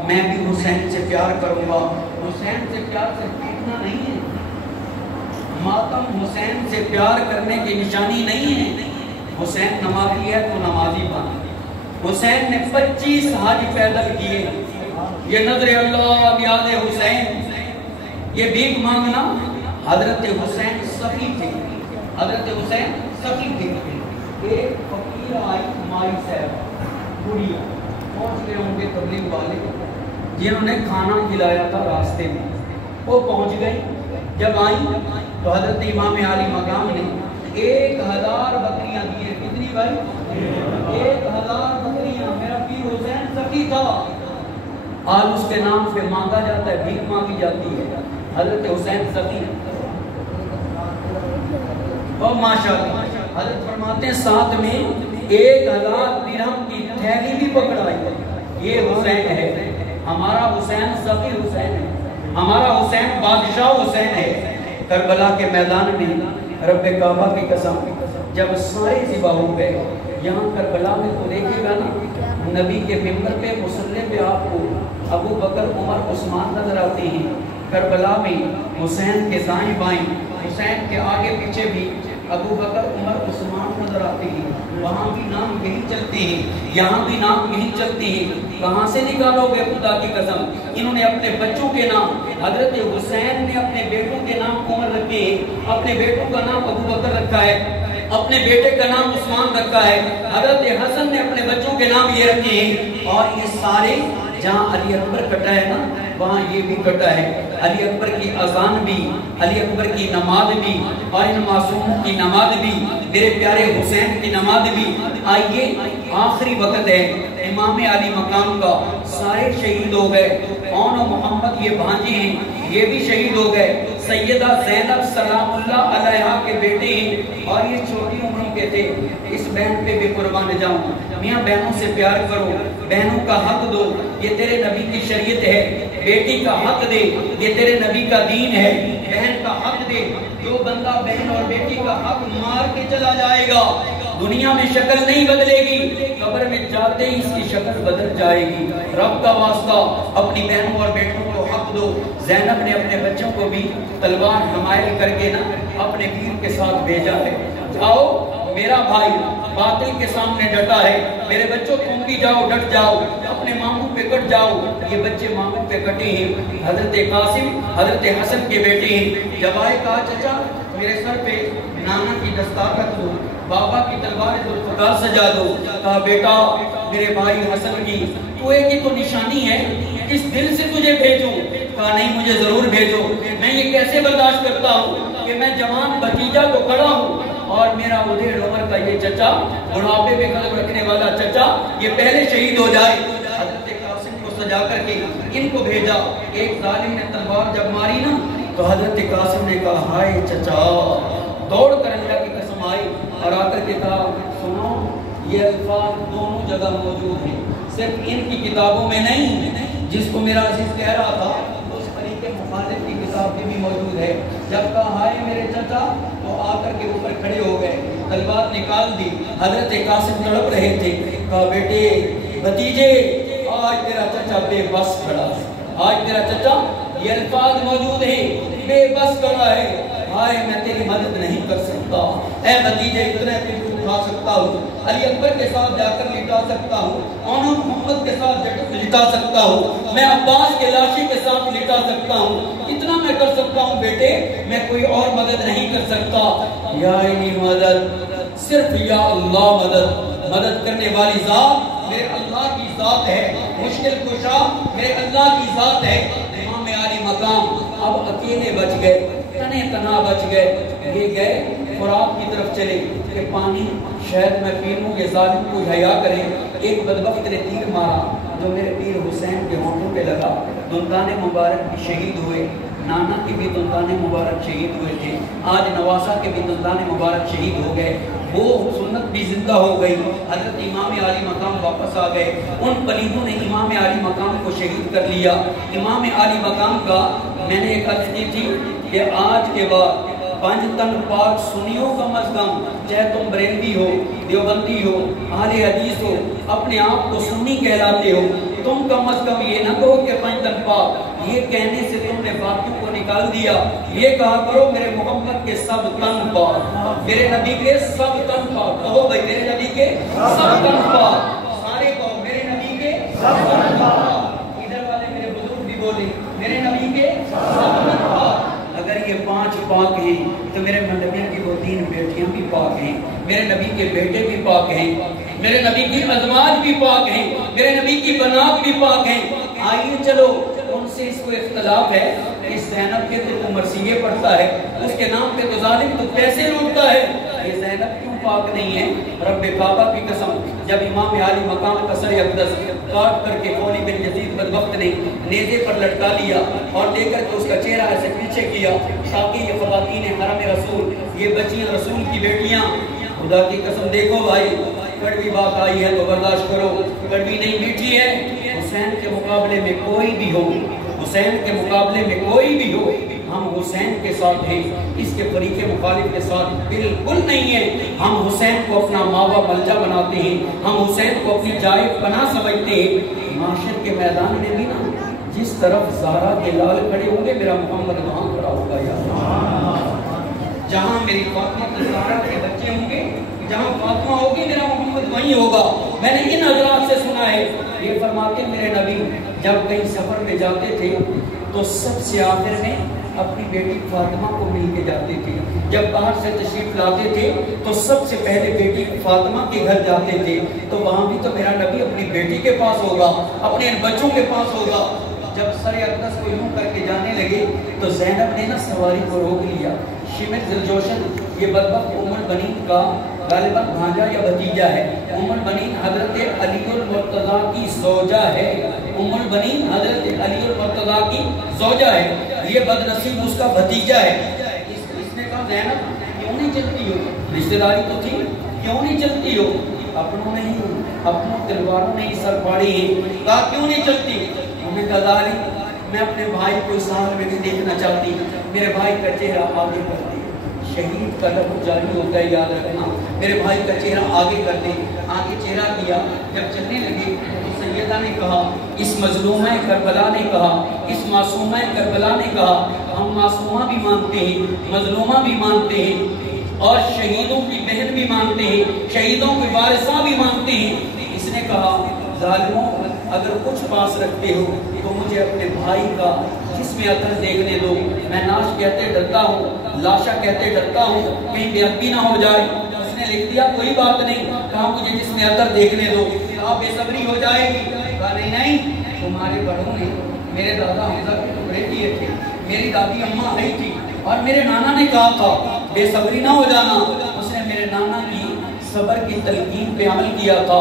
میں بھی حسین سے پیار کروں گا. حسین سے پیار صرف اتنا نہیں ہے، ماتم حسین سے پیار کرنے کی نشانی نہیں ہے. حسین نمازی ہے تو نمازی بن. حسین نے 25 حج پیدل کیے. یہ نظر اللہ بیاد حسین، یہ بھیک مانگنا. حضرت حسین سخی تھے، حضرت حسین سخی تھے. ایک فقیر آئی مائی صاحب بڑھیا، پہنچ گئے ہوں گے تبلیغ والے جنہوں نے کھانا کھلایا تھا راستے میں، وہ پہنچ گئی. جب آئی تو حضرت امام عالی مقام نے 1000 بکریاں دیے. کتنی بھائی؟ 1000 بکریاں. میرا پیر حسین سخی تھا. آج اس کے نام پہ مانگا جاتا ہے، بھیک مانگی جاتی ہے. حضرت حسین سخی اور ماشاءاللہ حضرت فرماتے ہیں ساتھ میں 1000 درہم کی تھیلی بھی پکڑائی. یہ حسین ہے ہمارا، حسین سخی حسین ہے ہمارا، حسین بادشاہ حسین ہے. کربلا کے میدان میں رب کعبہ کی قسم جب سارے ذبح ہو گئے، یہاں کربلا میں تو دیکھے گا نا نبی کے ممبر پہ مصلی پہ آپ کو ابو بکر عمر عثمان نظر آتے ہیں. کربلا میں حسین کے دائیں بائیں، حسین کے آگے پیچھے بھی ابو بکر عمر عثمان نظر آتے ہیں. وہاں بھی نام یہی چلتے ہیں، یہاں بھی نام یہی چلتے ہیں. کہاں سے نکالو گے خدا کی قسم؟ انہوں نے اپنے بچوں کے نام، حضرت حسین نے اپنے بیٹوں کے نام عمر رکھے ہیں، اپنے بیٹوں کا نام ابو بکر رکھا ہے، اپنے بیٹے کا نام عثمان رکھا ہے. حضرت حسن نے اپنے بچوں کے نام یہ رکھے ہیں. اور یہ سارے جہاں علی اکبر کٹا ہے نا وہاں یہ بھی کٹا ہے. علی اکبر کی اذان بھی، علی اکبر کی نماز بھی، اور ان معصوموں کی نماز بھی، میرے پیارے حسین کی نماز بھی. آئیے آخری وقت ہے امام علی مقام کا، سارے شہید ہو گئے. اون و محمد یہ بھانجے ہیں، یہ بھی شہید ہو گئے. سیدہ زینب سلام اللہ علیہا کے بیٹے ہیں اور یہ چھوٹی عمر کے تھے. اس بہن پہ بھی قربان جاؤں. میاں بہنوں سے پیار کرو، بہنوں کا حق دو، یہ تیرے نبی کی شریعت ہے. بیٹی کا حق دے، یہ تیرے نبی کا دین ہے. بہن کا حق دے. جو بندہ بہن اور بیٹی کا حق مار کے چلا جائے گا دنیا میں شکل نہیں بدلے گی، قبر میں جاتے ہی اس کی شکل بدل جائے گی. رب کا واسطہ اپنی بہنوں اور بیٹوں کو حق دو. زینب نے اپنے بچوں کو بھی تلوار حمائل کر کے نا اپنے پیر کے ساتھ بھیجا ہے. جاؤ میرا بھائی باطل کے سامنے ڈٹا ہے، میرے بچوں تم بھی جاؤ ڈٹ جاؤ، اپنے ماموں پہ کٹ جاؤ. یہ بچے ماموں پہ کٹے ہیں. حضرت قاسم حضرت حسن کے بیٹے ہیں. جب آئے کہا چچا میرے سر پہ نانا کی دستار رکھ دو، بابا کی تلوار ذوالفقار سجا دو. کہا بیٹا میرے بھائی حسن کی تو ایک ہی تو نشانی ہے، کس دل سے تجھے بھیجوں؟ کہا نہیں مجھے ضرور بھیجو. میں یہ کیسے برداشت کرتا ہوں کہ میں جوان بھتیجا تو کھڑا ہوں اور میرا ادھیڑ عمر کا یہ چچا، بڑھاپے میں قدم رکھنے والا چچا، یہ پہلے شہید ہو جائے. حضرت قاسم کو سجا کر کے ان کو بھیجا. ایک ظالم نے تلوار جب ماری نا تو حضرت قاسم نے کہا ہائے چچا. دوڑ کر اللہ کی قسم آئی اور آ کر کے کہا سنو یہ الفاظ دونوں جگہ موجود ہیں، صرف ان کی کتابوں میں نہیں. جس کو میرا عزیز کہہ رہا تھا اس طریق مخالف کی کتاب بھی موجود ہے. جب کہا ہائے میرے چچا تو آ کر کے اوپر کھڑے ہو گئے، تلوار نکال دی. حضرت قاسم تڑپ رہے تھے. کہا بیٹے بھتیجے آج تیرا چچا بے بس کھڑا ہے، آج تیرا چچا یہ الفاظ موجود ہیں بے بس کھڑا ہے. ہائے میں تیری مدد نہیں کر سکتا. اے بھتیجے اتنے پہ اٹھا سکتا ہوں، علی اکبر کے ساتھ جا کر لٹا سکتا ہوں، اون محمد کے ساتھ لٹا سکتا ہوں، میں عباس کے لاشی کے ساتھ لٹا سکتا ہوں. اتنا میں کر سکتا ہوں بیٹے، میں کوئی اور مدد نہیں کر سکتا. یا علی مدد، صرف یا اللہ مدد. مدد کرنے والی ذات میرے اللہ کی ذات ہے، مشکل کشا میرے اللہ کی ذات ہے. امام علی مقام اب اکیلے بچ گئے، تنے تنہا بچ گئے. یہ گئے فرات کی طرف چلے کہ پانی شاید میں پی لوں، یہ ظالم کو حیا کرے. ایک بدبخت نے تیر مارا جو میرے پیر حسین کے ہونٹوں پہ لگا. دندان مبارک بھی شہید ہوئے، نانا کے بھی دندان مبارک شہید ہوئے تھے. آج نواسا کے بھی دندان مبارک شہید ہو گئے. وہ سنت بھی زندہ ہو گئی. حضرت امام علی مقام واپس آ گئے. ان پلیدوں نے امام علی مقام کو شہید کر لیا. امام علی مقام کا میں نے ایک عرض کی تھی کہ آج کے بعد 5 تن پاک سنیوں کم از کم، چاہے تم بریلوی ہو، دیوبندی ہو، اہل حدیث ہو، اپنے آپ کو سنی کہلاتے ہو، تم کم از کم یہ نہ کہو کہ 5 تن پاک. یہ کہنے سے تم نے باقیوں کو نکال دیا. یہ کہا کرو میرے محمد کے سب تن پاک، میرے نبی کے سب تن پاک. کہو بھائی میرے نبی کے سب تن پاک. سارے کہو میرے نبی کے سب تن پاک. ادھر والے میرے بزرگ بھی بولے میرے نبی کے سب تن پاک. اگر یہ 5 پاک ہیں تو میرے نبی کی 2-3 بیٹیاں بھی پاک ہیں، میرے نبی کے بیٹے بھی پاک ہیں، میرے نبی کی ازواج بھی پاک ہیں، میرے نبی کی بنات بھی پاک ہیں. آئیے چلو ان سے اس کو اختلاف ہے کہ زینب کے تو مرثیے پڑھتا ہے، اس کے نام پہ تو ظالم تو پیسے لوٹتا ہے. یہ زینب کیوں پاک نہیں ہے. رب کعبہ کی قسم جب امام عالی مقام کا سر اقدس کاٹ کر کے قولی بن یزید بدبخت نے نیزے پر لٹکا لیا اور لے کر کے اس کا چہرہ ایسے پیچھے کیا تاکہ یہ خواتین حرم رسول، یہ بچیاں رسول کی بیٹیاں، خدا کی قسم دیکھو بھائی کڑوی بات آئی ہے تو برداشت کرو، کڑوی نہیں میٹھی ہے. حسین کے مقابلے میں کوئی بھی ہو، حسین کے مقابلے میں کوئی بھی ہو، ہم حسین کے ساتھ ہیں، اس کے فریق مخالف کے ساتھ بالکل نہیں ہے. ہم حسین کو اپنا ماوا ملجا بناتے ہیں، ہم حسین کو اپنی جائے پناہ سمجھتے ہیں. معاشر کے میدان میں بھی نا جس طرف زہرا کے لال کھڑے ہوں گے میرا محمد وہاں کھڑا ہوگا. یا جہاں میری فاطمہ زہرا کے بچے ہوں گے، جہاں فاطمہ ہوگی میرا محمد وہیں ہوگا. میں نے ان حضرات سے سنا ہے، یہ فرماتے میرے نبی جب کہیں سفر میں جاتے تھے تو سب سے آخر میں اپنی بیٹی فاطمہ کو مل کے جاتے تھے. جب باہر سے تشریف لاتے تھے تو سب سے پہلے بیٹی فاطمہ کے گھر جاتے تھے، تو وہاں بھی تو میرا نبی اپنی بیٹی کے پاس ہوگا، اپنے بچوں کے پاس ہوگا. جب سر اقدس کو یوں کر کے جانے لگے تو زینب نے نا سواری کو روک لیا. شمر ذوالجوشن یہ بدبخت ام البنین کا غالباً بھانجا یا بھتیجا ہے. ام البنین حضرت علی المرتضیٰ کی زوجہ ہے. ام البنین حضرت علی المرتضیٰ کی زوجہ ہے. یہ بدنصیب اس کا بھتیجا ہے. اس نے کہا زینب کیوں نہیں چلتی ہو؟ رشتہ داری تو تھی، کیوں نہیں چلتی ہو؟ اپنوں نے ہی اپنوں تلواروں نے ہی سر پاڑی ہے. کہا کیوں نہیں چلتی؟ انہوں نے کہا میں اپنے بھائی کو اس حال میں نہیں دیکھنا چاہتی، میرے بھائی کا چہرہ آگے کر دے. شہید کا لفظ جاری ہوتا ہے، یاد رکھنا. میرے بھائی کا چہرہ آگے کر دے. آگے چہرہ کیا. جب چلنے لگے تو سیدہ نے کہا، اس مظلومہ کربلا نے کہا، اس معصومہ کربلا نے کہا ہم معصومہ بھی مانتے ہیں، مظلومہ بھی مانتے ہیں اور شہیدوں کی بہن بھی مانتے ہیں، شہیدوں کی وارثہ بھی مانتے ہیں. اس نے کہا ظالموں اگر کچھ پاس رکھتے ہو تو مجھے اپنے بھائی کا جسم اثر دیکھنے دو. میں ناش کہتے ڈرتا ہوں، لاشا کہتے ڈرتا ہوں کہیں بے عقلی نہ ہو جائے. اس نے لکھ دیا کوئی بات نہیں، کہا مجھے جسم اثر دیکھنے دو. کہا بے صبری ہو جائے گی. کہا نہیں تمہارے بڑوں نے میرے دادا حمزہ کے ٹکڑے کیے تھے، میری دادی اماں آئی تھی اور میرے نانا نے کہا تھا بے صبری نہ ہو جانا. اس نے میرے نانا کی صبر کی تلقین پہ عمل کیا تھا،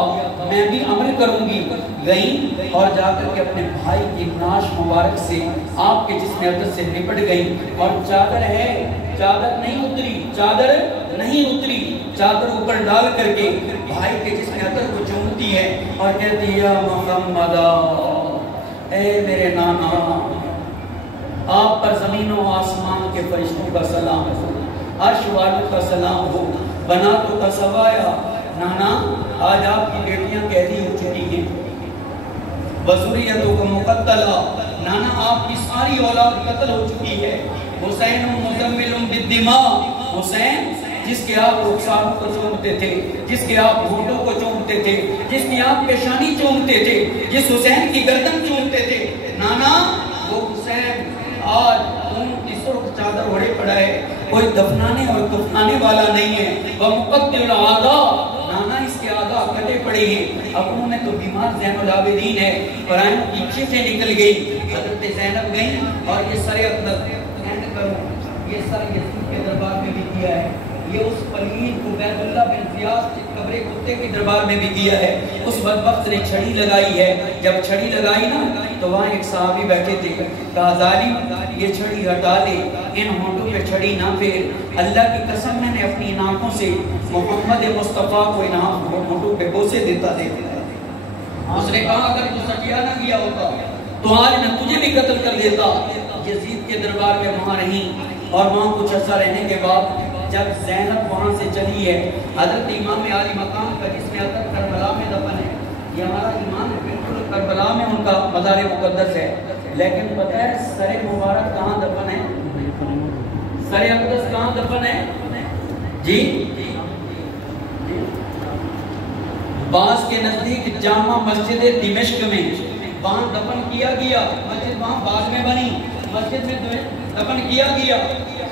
میں بھی عمل کروں گی. گئی اور جا کر کے اپنے بھائی کی ناش مبارک سے آپ کے جسم اقدس سے لپٹ گئی اور چادر ہے، چادر نہیں اتری، چادر نہیں اتری، چادر اوپر ڈال کر کے بھائی کے جسم اقدس کو چومتی ہے اور کہتی ہے یا محمد، اے میرے نانا، آپ پر زمین و آسمان کے فرشتوں کا سلام ہو، عرش والوں کا سلام ہو، بناتوں کا سوایا. نانا آج آپ کی بیٹیاں قیدی ہو چکی ہیں، وزوریتوں کو مقتلہ. نانا آپ کی ساری اولاد قتل ہو چکی ہے. حسین مزمل بالدماء، حسین جس کے آپ رخساروں کو چومتے تھے، جس کے آپ ہونٹوں کو چومتے تھے، جس کی آپ پیشانی چومتے تھے، جس حسین کی گردن چومتے تھے، نانا وہ حسین آج ان کی سرخ چادر اوڑھے پڑا ہے، کوئی دفنانے اور دفنانے والا نہیں ہے. وَمُقَتِّلُ الْعَادَى، نانا اس کے آدھا کٹے پڑے ہیں. اپنوں میں تو بیمار زین العابدین ہے، قرآن پیچھے سے نکل گئی. حضرت زینب گئی اور یہ سر اقدس یہ سر یزید کے دربار میں بھی کیا ہے، یہ اس پلید عبید اللہ بن زیاد کے قبر کتے کے دربار میں بھی کیا ہے. اس بدبخت نے چھڑی لگائی ہے. جب چھڑی لگائی نا تو وہاں ایک صحابی بیٹھے تھے. کہا ظالم یہ چھڑی ہٹا دے، ان ہونٹوں پہ چھڑی نہ پھیر. اللہ کی قسم میں نے اپنی آنکھوں سے محمد مصطفیٰ کو ان ہونٹوں پہ بوسے دیتا دیکھا. اس نے کہا اگر تو سچیا نہ کیا ہوتا تو آج میں تجھے بھی قتل کر دیتا. یزید کے دربار میں وہاں رہی اور وہاں کچھ عرصہ رہنے کے بعد جب زینب وہاں سے چلی ہے، حضرت امام عالی مقام کا جس میں حضرت کربلا میں دفن ہے. یہ ہمارا ایمان ہے، بالکل کربلا میں ان کا مزار مقدس ہے. لیکن پتہ ہے سر مبارک کہاں دفن ہے؟ سر اقدس کہاں دفن ہے؟ جی باز کے نزدیک جامع مسجد دمشق میں وہاں دفن کیا گیا. مسجد وہاں باز میں بنی، مسجد میں دفن کیا گیا.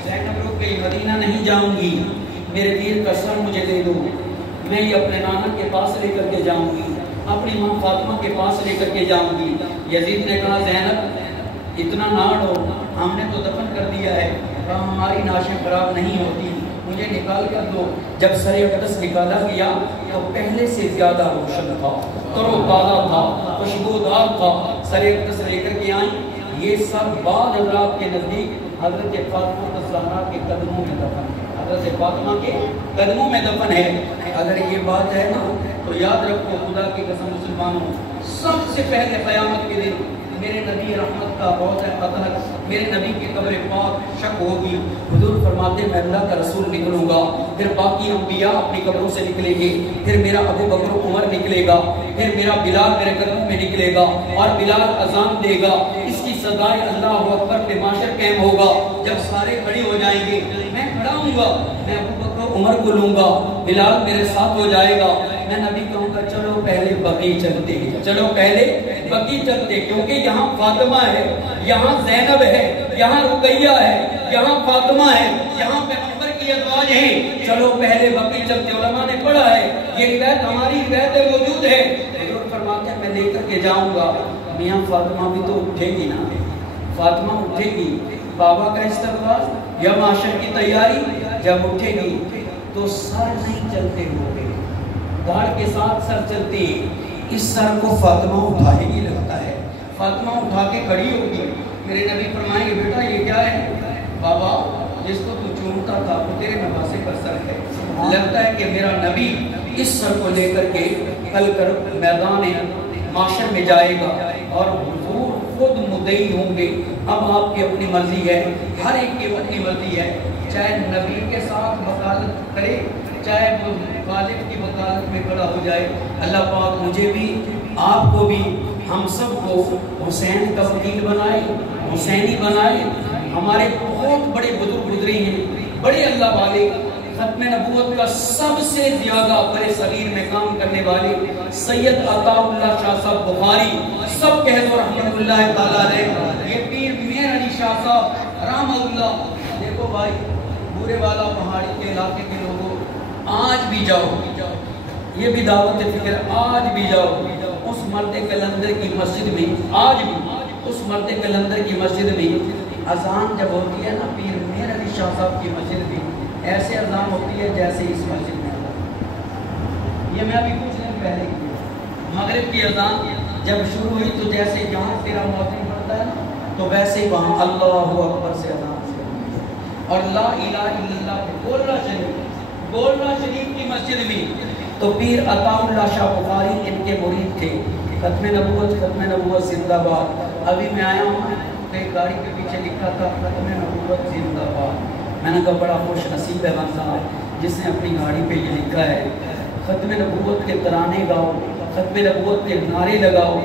زینب رک گئی، مدینہ نہیں جاؤں گی، میرے دیر کا سر مجھے دے دو، میں یہ اپنے نانا کے پاس لے کر کے جاؤں گی، اپنی ماں فاطمہ کے پاس لے کر کے جاؤں گی. یزید نے کہا زینب اتنا نہ ڈو، ہم نے تو دفن کر دیا ہے، ہماری ناشیں خراب نہیں ہوتی. مجھے نکال کر دو۔ جب سر اقدس نکالا گیا تو پہلے سے زیادہ روشن تھا، ترو تازہ تھا، خوشبودار تھا۔ سر اقدس لے کر کے آئیں، یہ سب بعد حضرات کے نزدیک حضرت فاطمہ الزہرا کے قدموں میں دفن ہے، حضرت فاطمہ کے قدموں میں دفن ہے۔ اگر یہ بات ہے نا تو یاد رکھو، خدا کی قسم مسلمانوں، سب سے پہلے قیامت کے دن میرے نبی رحمت کا روضہ اطہر، میرے نبی کی قبر پاک شک ہوگی۔ حضور فرماتے میں اللہ کا رسول نکلوں گا، پھر باقی انبیاء اپنی قبروں سے نکلیں گے، پھر میرا ابو بکر عمر نکلے گا، پھر میرا بلال میرے قدم میں نکلے گا اور بلال اذان دے گا۔ اس کی سزائے اللہ اکبر پہ معاشر قائم ہوگا۔ جب سارے کھڑے ہو جائیں گے، میں کھڑا ہوں گا، میں ابو بکر عمر کو لوں گا، بلال میرے ساتھ ہو جائے گا۔ میں نبی کہوں گا چلو پہلے بقیع چلتے ہیں، چلو پہلے بقیع چلتے، کیونکہ یہاں فاطمہ ہے، یہاں زینب ہے، یہاں رقیہ ہے، یہاں فاطمہ ہے، یہاں پیغمبر کی ازواج ہیں، چلو پہلے بقیع چلتے۔ علماء نے پڑھا ہے، یہ روایت ہماری روایت موجود ہے۔ حضور فرماتے ہیں میں لے کر کے جاؤں گا، میاں فاطمہ بھی تو اٹھے گی نا، فاطمہ اٹھے گی، بابا کا استقبال یا معاشر کی تیاری جب اٹھے گی تو سر نہیں چلتے ہوئے، دھاڑ کے ساتھ سر چلتی، اس سر کو فاطمہ اٹھائے گی، لگتا ہے فاطمہ اٹھا کے کھڑی ہوگی۔ میرے نبی فرمائیں گے بیٹا یہ کیا ہے؟ بابا جس کو تو چومتا تھا وہ تیرے نواسے کا سر ہے، لگتا ہے کہ میرا نبی اس سر کو لے کر کے کل کر میدان معاشر میں جائے گا اور حضور خود مدعی ہوں گے۔ اب آپ کی اپنی مرضی ہے، ہر ایک کی اپنی مرضی ہے، چاہے نبی کے ساتھ وکالت کرے، چاہے وہ غالب کی وکالت میں کھڑا ہو جائے۔ اللہ پاک مجھے بھی، آپ کو بھی، ہم سب کو حسین کا وکیل بنائے، حسینی بنائے۔ ہمارے بہت بڑے بزرگ گزرے ہیں، بڑے اللہ والے، ختم نبوت کا سب سے زیادہ بڑے صغیر میں کام کرنے والے سید عطا اللہ شاہ صاحب بخاری، سب کہہ دو رحمۃ اللہ تعالیٰ علیہ۔ یہ پیر میر علی شاہ صاحب رحم اللہ۔ دیکھو بھائی، بورے والا پہاڑی کے علاقے کے لوگوں، آج بھی جاؤ، یہ بھی دعوت فکر، آج بھی جاؤ اس مرد قلندر کی مسجد میں، آج بھی اس مرد قلندر کی مسجد میں اذان جب ہوتی ہے نا، پیر میر علی شاہ صاحب کی مسجد میں ایسے اذان ہوتی ہے جیسے اس مسجد میں اذان۔ یہ میں ابھی کچھ دن پہلے کی مغرب کی اذان جب شروع ہوئی تو جیسے یہاں تیرا مؤذن پڑھتا ہے نا تو ویسے ہی وہاں اللہ اکبر سے اذان اور لا الہ الا اللہ گولڑا شریف کی مسجد میں۔ تو پیر عطا اللہ شاہ بخاری ان کے مرید تھے۔ ختم نبوت زندہ باد۔ ابھی میں آیا ہوں تو ایک گاڑی کے پیچھے لکھا تھا ختم نبوت زندہ باد۔ میں نے کہا بڑا خوش نصیب ہے بندہ جس نے اپنی گاڑی پہ یہ لکھا ہے۔ ختم نبوت کے ترانے گاؤ، ختم نبوت کے نعرے لگاؤ۔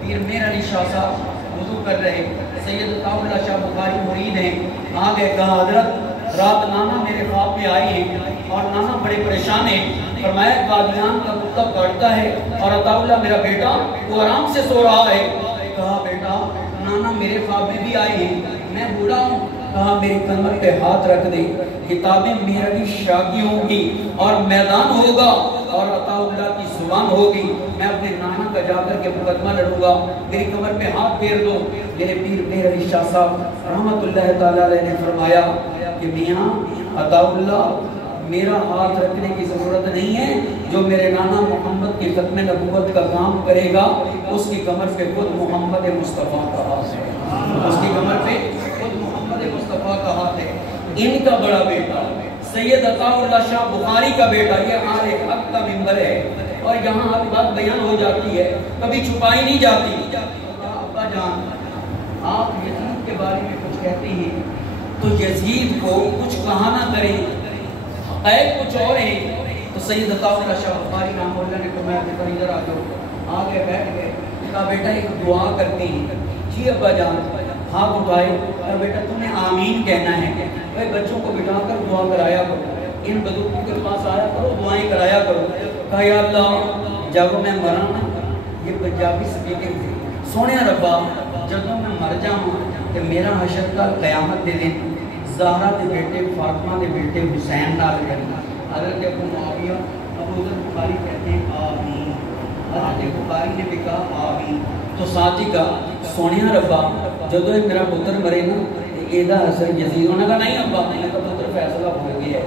پیر میر علی شاہ صاحب وضو کر رہے، سید عطا اللہ شاہ بخاری مرید ہیں، آ گئے، کہا حضرت رات نانا میرے خواب میں آئی ہیں اور نانا بڑے پریشان ہیں، فرمایا قادیان کا کتا کاٹتا ہے اور عطا اللہ میرا بیٹا وہ آرام سے سو رہا ہے۔ کہا بیٹا نانا میرے خواب میں بھی آئے ہیں، میں بوڑھا ہوں۔ کہا میری کمر پہ ہاتھ رکھ دے، کتابیں میرا کی شاگی ہوں گی اور میدان ہوگا اور عطا اللہ کی زبان ہوگی، میں اپنے نانا کا جا کر کے مقدمہ لڑوں گا، میری کمر پہ ہاتھ پھیر دو۔ میرے پیر میر علی شاہ صاحب رحمت اللہ تعالیٰ علیہ نے فرمایا کہ میاں عطا اللہ میرا ہاتھ رکھنے کی ضرورت نہیں ہے، جو میرے نانا محمد کی ختم نبوت کا کام کرے گا اس کی کمر پہ خود محمد مصطفیٰ کا ہاتھ ہے، اس کی کمر پہ خود محمد مصطفیٰ کا ہاتھ ہے۔ ان کا بڑا بیٹا سید عطا اللہ شاہ بخاری کا بیٹا، یہ آل حق کا ممبر ہے اور یہاں ہر بات بیان ہو جاتی ہے، کبھی چھپائی نہیں جاتی۔ ابا جان آپ یزید کے بارے میں کچھ کہتے ہیں تو یزید کو کچھ کہا نہ کریں، حقائق کچھ اور ہیں۔ تو سید عطا اللہ شاہ بخاری رحمہ اللہ نے فرمایا کہ ادھر آ جاؤ، آگے بیٹھ گئے، کہا بیٹا ایک دعا کرتے ہیں۔ جی ابا جان، ہاتھ اٹھائے، کہا بیٹا تمہیں آمین کہنا ہے، بھائی بچوں کو بٹھا کر دعا کرایا کرو، ان بزرگوں کے پاس آیا کرو، دعائیں کرایا کرو۔ کہا یا اللہ جب میں مرا نا، یہ پنجابی سپیکنگ تھی، سونے ربا جب میں مر جاؤں کہ میرا حشر کا قیامت دے دن زہرا دے بیٹے فاطمہ دے بیٹے حسین نال کرنا۔ حضرت ابو معاویہ ابو ذر بخاری کہتے ہیں آمین، حضرت بخاری نے بھی کہا آمین۔ تو ساتھ ہی کہا سونیا ربا جدو میرا پتر مرے نا ایدہ حسن یزید، انہوں نے کہا نہیں ابا، میں نے کہا پتر فیصلہ ہو گیا ہے،